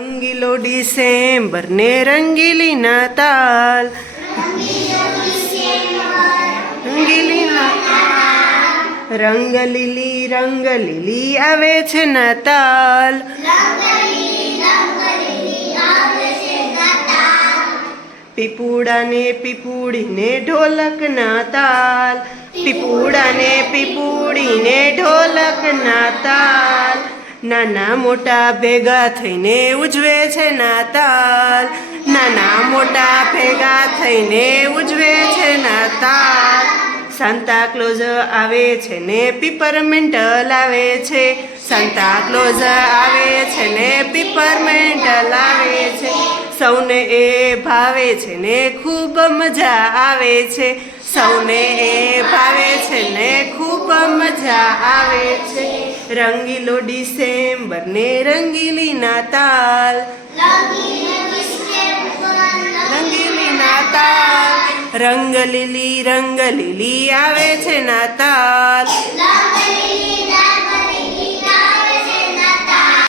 રંગીલો December ને રંગીલી નાતાલ. રંગીલી રંગલીલી રંગ લીલી રંગ લીલી આવે છે નાતાલ. પીપુડાને પીપુડીને ઢોલક ના તાલ પીપુડાને પીપુડીને ઢોલક ના તાલ નાના મોટા ભેગા થઈને ઉજવે છે નાતાલ. નાના મોટા ભેગા થઈને ઉજવે છે નાતાલ. સાન્તા ક્લોઝ આવે છે ને પીપરમેન્ટ લાવે છે. સાન્તા ક્લોઝ આવે છે ને પીપરમેન્ટ લાવે છે. સૌને એ ભાવે છે ને ખૂબ મજા આવે છે. સૌને એ ભાવે છે મજા આવે છે. રંગીલો ડિસેમ્બર ને રંગીલી નાતાલ. રંગીલી નાતાલ. રંગ લીલી રંગ લીલી આવે છે નાતાલ.